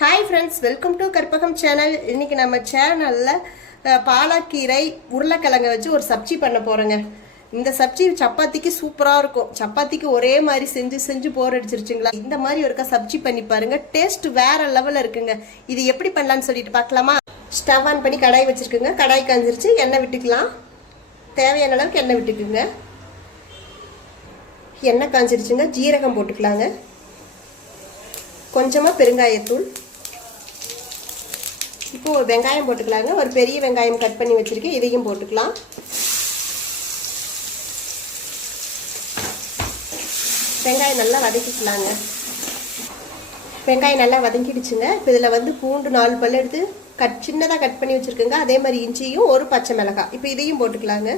Hi friends welcome to Karpagam channel இன்னைக்கு நம்ம சேனலில் பாலாக்கீரை உருளைக்கிழங்கை வச்சு ஒரு சப்ஜி பண்ண போகிறோங்க இந்த சப்ஜி சப்பாத்திக்கு சூப்பராக இருக்கும். சப்பாத்திக்கு ஒரே மாதிரி செஞ்சு செஞ்சு போர் அடிச்சிருச்சுங்களா? இந்த மாதிரி ஒருக்கா சப்ஜி பண்ணி பாருங்கள் டேஸ்ட் வேற லெவலில் இருக்குங்க. இது எப்படி பண்ணலான்னு சொல்லிட்டு பார்க்கலாமா? ஸ்டவ் ஆன் பண்ணி கடாய் வச்சுருக்குங்க. கடாய் காஞ்சிருச்சு. எண்ணெய் விட்டுக்கலாம். தேவையான அளவுக்கு எண்ணெய் விட்டுக்குங்க. எண்ணெய் காஞ்சிருச்சுங்க. ஜீரகம் போட்டுக்கலாங்க. கொஞ்சமாக பெருங்காயத்தூள். இப்போ ஒரு வெங்காயம் போட்டுக்கலாங்க. ஒரு பெரிய வெங்காயம் கட் பண்ணி வச்சுருக்கேன். இதையும் போட்டுக்கலாம். வெங்காயம் நல்லா வதக்கிக்கலாங்க. வெங்காயம் நல்லா வதங்கிடுச்சுங்க. இப்போ இதில் வந்து பூண்டு நாலு பல் எடுத்து கட் சின்னதாக கட் பண்ணி வச்சுருக்கேங்க. அதே மாதிரி இஞ்சியும் ஒரு பச்சை மிளகாய். இப்போ இதையும் போட்டுக்கலாங்க.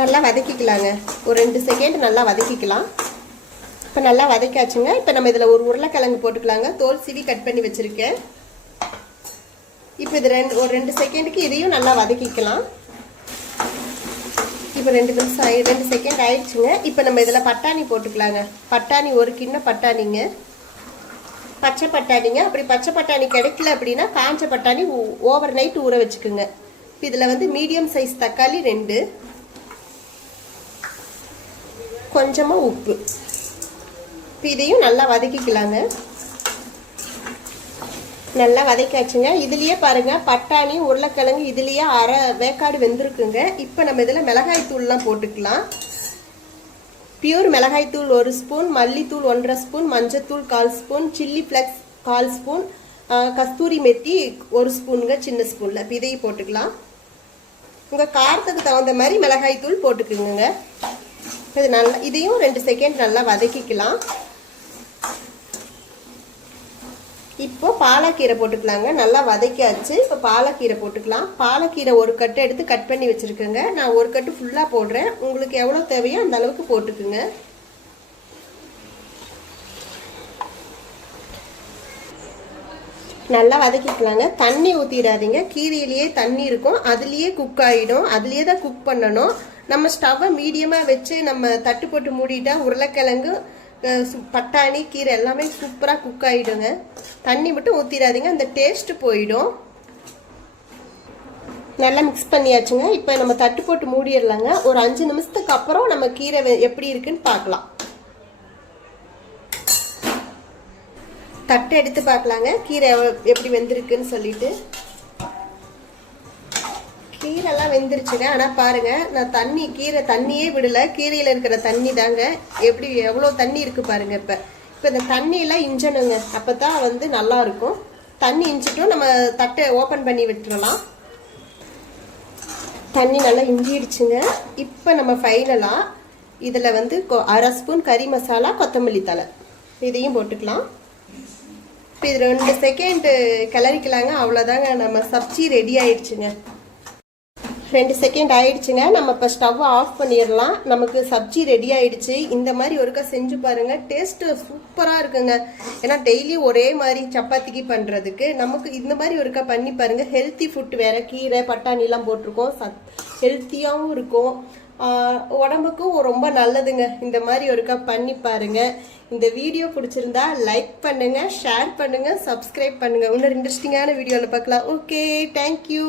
நல்லா வதக்கிக்கலாங்க. ஒரு ரெண்டு செகண்ட் நல்லா வதக்கிக்கலாம். இப்போ நல்லா வதக்காச்சுங்க. இப்போ நம்ம இதில் ஒரு உருளைக்கிழங்கு போட்டுக்கலாங்க. தோல் சிவி கட் பண்ணி வச்சுருக்கேன். இப்போ இது ரெண்டு ஒரு ரெண்டு செகண்டுக்கு இதையும் நல்லா வதக்கிக்கலாம். இப்போ ரெண்டு நிமிஷம் ஆகி ரெண்டு செகண்ட் ஆயிடுச்சுங்க. இப்போ நம்ம இதில் பட்டாணி போட்டுக்கலாங்க. பட்டாணி ஒரு கிண்ண பட்டாணிங்க. பச்சை பட்டாணிங்க. அப்படி பச்சை பட்டாணி கிடைக்கல அப்படின்னா காஞ்ச பட்டாணி ஓவர் நைட் ஊற வச்சுக்குங்க. இதில் வந்து மீடியம் சைஸ் தக்காளி ரெண்டு. கொஞ்சமாக உப்பு. இப்போ இதையும் நல்லா வதக்கிக்கலாங்க. நல்லா வதக்காச்சுங்க இதுலேயே பாருங்கள் பட்டாணி உருளைக்கிழங்கு இதுலேயே அரை வேக்காடு வெந்திருக்குங்க. இப்போ நம்ம இதில் மிளகாய் தூள்லாம் போட்டுக்கலாம். பியூர் மிளகாய்த்தூள் ஒரு ஸ்பூன் மல்லித்தூள் ஒன்றரை ஸ்பூன் மஞ்சத்தூள் கால் ஸ்பூன் சில்லி ஃப்ளெக்ஸ் கால் ஸ்பூன் கஸ்தூரி மெத்தி ஒரு ஸ்பூனுங்க சின்ன ஸ்பூனில். இப்போ இதையும் போட்டுக்கலாம். உங்கள் காரத்துக்கு தகுந்த மாதிரி மிளகாய்த்தூள் போட்டுக்குங்க. இது நல்லா இதையும் ரெண்டு செகண்ட் நல்லா வதக்கிக்கலாம். இப்போது பாலக்கீரை போட்டுக்கலாங்க. நல்லா வதக்கியாச்சு. இப்போ பாலக்கீரை போட்டுக்கலாம். பாலக்கீரை ஒரு கட்டு எடுத்து கட் பண்ணி வச்சுருக்கேங்க. நான் ஒரு கட்டு ஃபுல்லாக போடுறேன். உங்களுக்கு எவ்வளோ தேவையோ அந்த அளவுக்கு போட்டுக்குங்க. நல்லா வதக்கிக்கலாங்க. தண்ணி ஊற்றிடாதீங்க கீரையிலேயே தண்ணி இருக்கும். அதுலேயே குக் ஆகிடும் அதுலேயே தான் குக் பண்ணணும். நம்ம ஸ்டவ்வை மீடியமாக வச்சு நம்ம தட்டு போட்டு மூடிட்டால் உருளைக்கிழங்கு பட்டாணி கீரை எல்லாமே சூப்பராக குக் ஆகிடுங்க தண்ணி மட்டும் ஊற்றிடாதீங்க அந்த டேஸ்ட்டு போயிடும். நல்லா மிக்ஸ் பண்ணியாச்சுங்க. இப்போ நம்ம தட்டு போட்டு மூடிடலாங்க. ஒரு அஞ்சு நிமிஷத்துக்கு அப்புறம் நம்ம கீரை எப்படி இருக்குன்னு பார்க்கலாம். தட்டை எடுத்து பார்க்கலாங்க. கீரை எப்படி வெந்திருக்குன்னு சொல்லிட்டு. கீரைலாம் வெந்துருச்சுங்க. ஆனால் பாருங்கள் நான் தண்ணி கீரை தண்ணியே விடலை. கீரையில் இருக்கிற தண்ணி தாங்க. எப்படி எவ்வளோ தண்ணி இருக்குது பாருங்கள் இப்போ. இப்போ இந்த தண்ணியெல்லாம் இஞ்சணுங்க. அப்போ தான் வந்து நல்லாயிருக்கும் தண்ணி இஞ்சிட்டும் நம்ம தட்டை ஓப்பன் பண்ணி விட்டுறலாம். தண்ணி நல்லா இஞ்சிடுச்சுங்க. இப்போ நம்ம ஃபைனலாக இதில் வந்து அரை ஸ்பூன் கறி மசாலா கொத்தமல்லி தலை இதையும் போட்டுக்கலாம். இப்போ இது ரெண்டு செகண்டு கிளறிக்கலாங்க. அவ்வளோதாங்க நம்ம சப்ஜி ரெடி ஆயிடுச்சுங்க. ரெண்டு செகண்ட் ஆயிடுச்சுங்க நம்ம இப்போ ஸ்டவ் ஆஃப் பண்ணிடலாம். நமக்கு சப்ஜி ரெடி ஆயிடுச்சு. இந்த மாதிரி ஒருக்கா செஞ்சு பாருங்க. டேஸ்ட்டு சூப்பராக இருக்குங்க. ஏன்னா டெய்லி ஒரே மாதிரி சப்பாத்திக்கு பண்ணுறதுக்கு நமக்கு இந்த மாதிரி ஒருக்கா பண்ணி பாருங்க. ஹெல்த்தி ஃபுட் வேற கீரை பட்டாணிலாம் போட்டிருக்கோம். சத் ஹெல்த்தியாகவும் இருக்கும். உடம்புக்கும் ரொம்ப நல்லதுங்க. இந்த மாதிரி ஒருக்கா பண்ணி பாருங்க. இந்த வீடியோ பிடிச்சிருந்தா லைக் பண்ணுங்க ஷேர் பண்ணுங்க சப்ஸ்கிரைப் பண்ணுங்க. இன்னொரு இன்ட்ரெஸ்டிங்கான வீடியோவில் பார்க்கலாம். Okay thank you